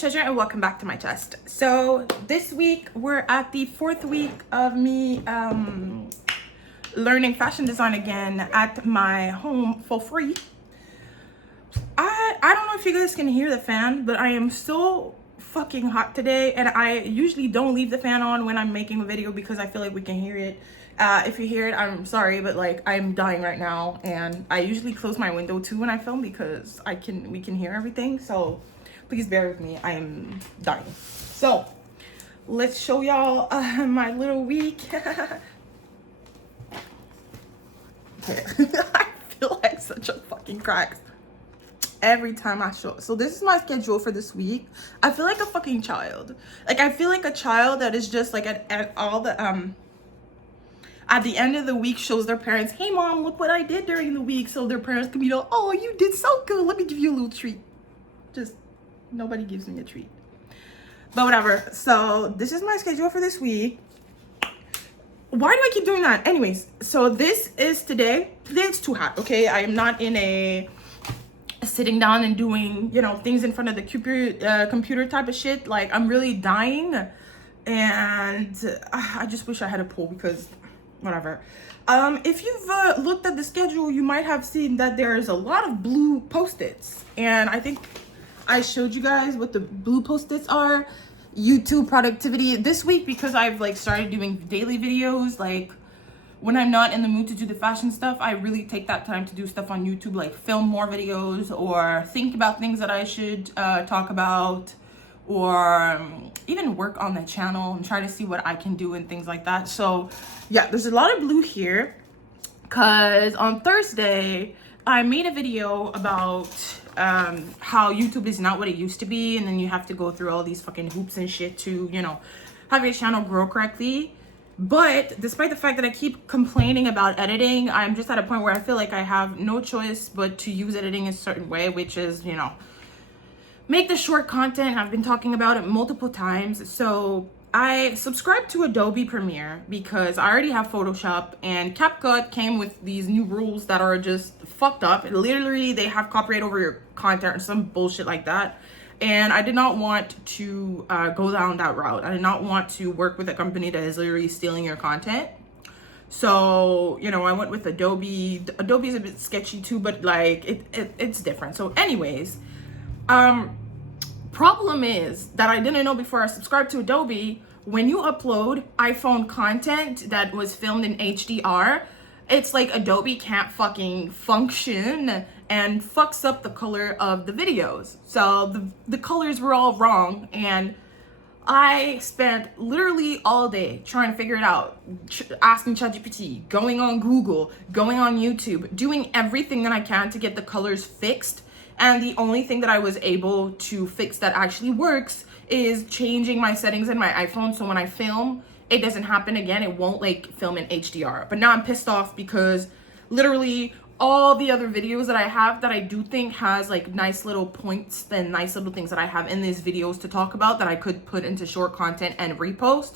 is Treasure and welcome back to my chest. So this week we're at the 4th week of me learning fashion design again at my home for free. I don't know if you guys can hear the fan, but I am so fucking hot today, and I usually don't leave the fan on when I'm making a video because I feel like we can hear it. If you hear it, I'm sorry, but like I'm dying right now, and I usually close my window too when I film because we can hear everything. So please bear with me, I am dying. So let's show y'all my little week. Okay. I feel like such a fucking crack every time I show. So this is my schedule for this week. I feel like a fucking child. Like I feel like a child that is just like at all the at the end of the week shows their parents, hey mom, look what I did during the week, so their parents can be like, oh, you did so good, let me give you a little treat. Just nobody gives me a treat, but whatever. So this is my schedule for this week. Why do I keep doing that? Anyways, so this is today it's too hot, okay? I am not in a sitting down and doing, you know, things in front of the computer type of shit. Like I'm really dying, and I just wish I had a pool because whatever. If you've looked at the schedule, you might have seen that there's a lot of blue post-its, and I think I showed you guys what the blue post-its are. YouTube productivity this week, because I've like started doing daily videos. Like when I'm not in the mood to do the fashion stuff, I really take that time to do stuff on YouTube, like film more videos or think about things that I should talk about, or even work on the channel and try to see what I can do and things like that. So yeah, there's a lot of blue here because on Thursday I made a video about how YouTube is not what it used to be, and then you have to go through all these fucking hoops and shit to, you know, have your channel grow correctly. But despite the fact that I keep complaining about editing, I'm just at a point where I feel like I have no choice but to use editing a certain way, which is, you know, make the short content. I've been talking about it multiple times. So I subscribed to Adobe Premiere because I already have Photoshop, and CapCut came with these new rules that are just fucked up. Literally, they have copyright over your content or some bullshit like that. And I did not want to go down that route. I did not want to work with a company that is literally stealing your content. So, you know, I went with Adobe. Adobe is a bit sketchy too, but like it's different. So anyways, problem is that I didn't know before I subscribed to Adobe, when you upload iPhone content that was filmed in HDR, it's like Adobe can't fucking function and fucks up the color of the videos. So the colors were all wrong, and I spent literally all day trying to figure it out, asking ChatGPT, going on Google, going on YouTube, doing everything that I can to get the colors fixed. And the only thing that I was able to fix that actually works is changing my settings in my iPhone, so when I film, it doesn't happen again. It won't like film in HDR. But now I'm pissed off because literally all the other videos that I have that I do think has like nice little points and nice little things that I have in these videos to talk about that I could put into short content and repost,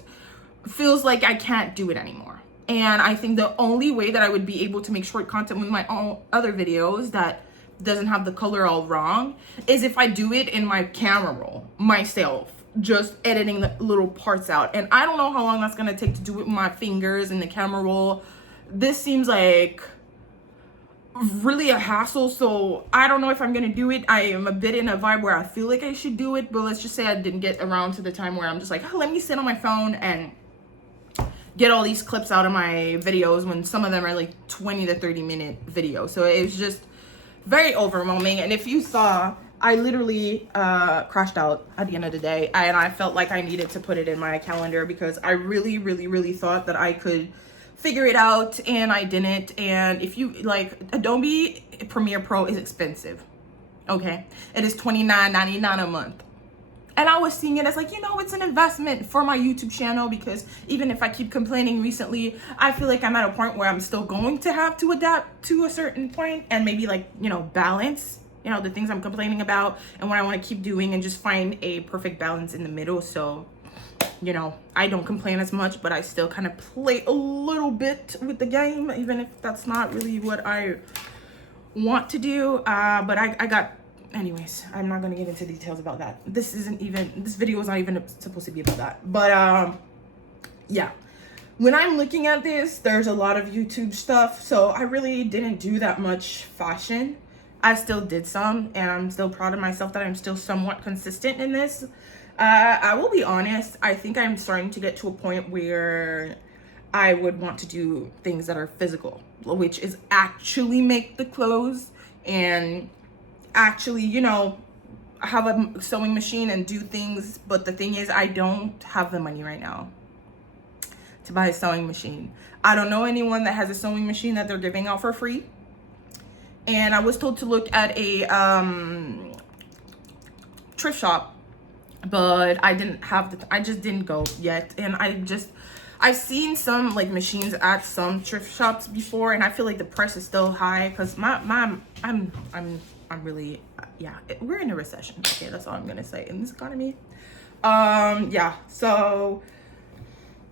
feels like I can't do it anymore. And I think the only way that I would be able to make short content with my own other videos that doesn't have the color all wrong is if I do it in my camera roll myself, just editing the little parts out. And I don't know how long that's gonna take to do it with my fingers in the camera roll. This seems like really a hassle, so I don't know if I'm gonna do it. I am a bit in a vibe where I feel like I should do it, but let's just say I didn't get around to the time where I'm just like, oh, let me sit on my phone and get all these clips out of my videos, when some of them are like 20 to 30 minute videos. So it's just very overwhelming. And if you saw, I literally crashed out at the end of the day, and I felt like I needed to put it in my calendar because I really thought that I could figure it out, and I didn't. And if you like, Adobe Premiere Pro is expensive, okay? It is $29.99 a month. And I was seeing it as like, you know, it's an investment for my YouTube channel, because even if I keep complaining recently, I feel like I'm at a point where I'm still going to have to adapt to a certain point and maybe like, you know, balance, you know, the things I'm complaining about and what I want to keep doing, and just find a perfect balance in the middle. So, you know, I don't complain as much, but I still kind of play a little bit with the game, even if that's not really what I want to do. But I got anyways, I'm not gonna get into details about that. This video is not even supposed to be about that. But yeah, when I'm looking at this, there's a lot of YouTube stuff, so I really didn't do that much fashion. I still did some, and I'm still proud of myself that I'm still somewhat consistent in this. I will be honest, I think I'm starting to get to a point where I would want to do things that are physical, which is actually make the clothes and actually, you know, have a sewing machine and do things. But the thing is, I don't have the money right now to buy a sewing machine. I don't know anyone that has a sewing machine that they're giving out for free. And I was told to look at a thrift shop, but I just didn't go yet. And I've seen some like machines at some thrift shops before, and I feel like the price is still high because I'm really, yeah, we're in a recession. Okay, that's all I'm gonna say in this economy. Yeah, so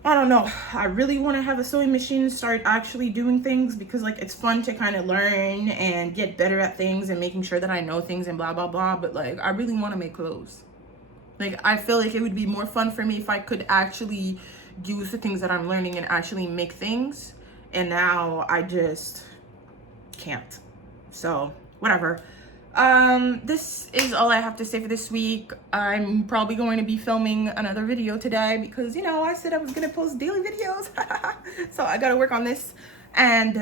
I don't know. I really want to have a sewing machine, start actually doing things, because like it's fun to kind of learn and get better at things and making sure that I know things and blah blah blah. But like I really want to make clothes. Like I feel like it would be more fun for me if I could actually use the things that I'm learning and actually make things. And now I just can't. So whatever. This is all I have to say for this week. I'm probably going to be filming another video today because, you know, I said I was gonna post daily videos. So I gotta work on this. And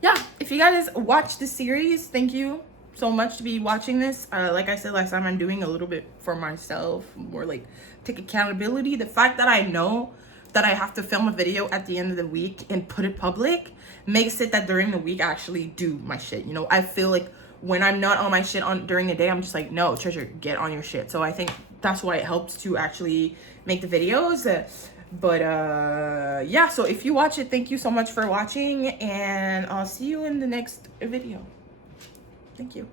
yeah, if you guys watch the series, thank you so much to be watching this. Like I said last time, I'm doing a little bit for myself, more like take accountability. The fact that I know that I have to film a video at the end of the week and put it public makes it that during the week I actually do my shit. You know, I feel like when I'm not on my shit during the day, I'm just like, no, Treasure, get on your shit. So I think that's why it helps to actually make the videos. But yeah, so if you watch it, thank you so much for watching, and I'll see you in the next video. Thank you.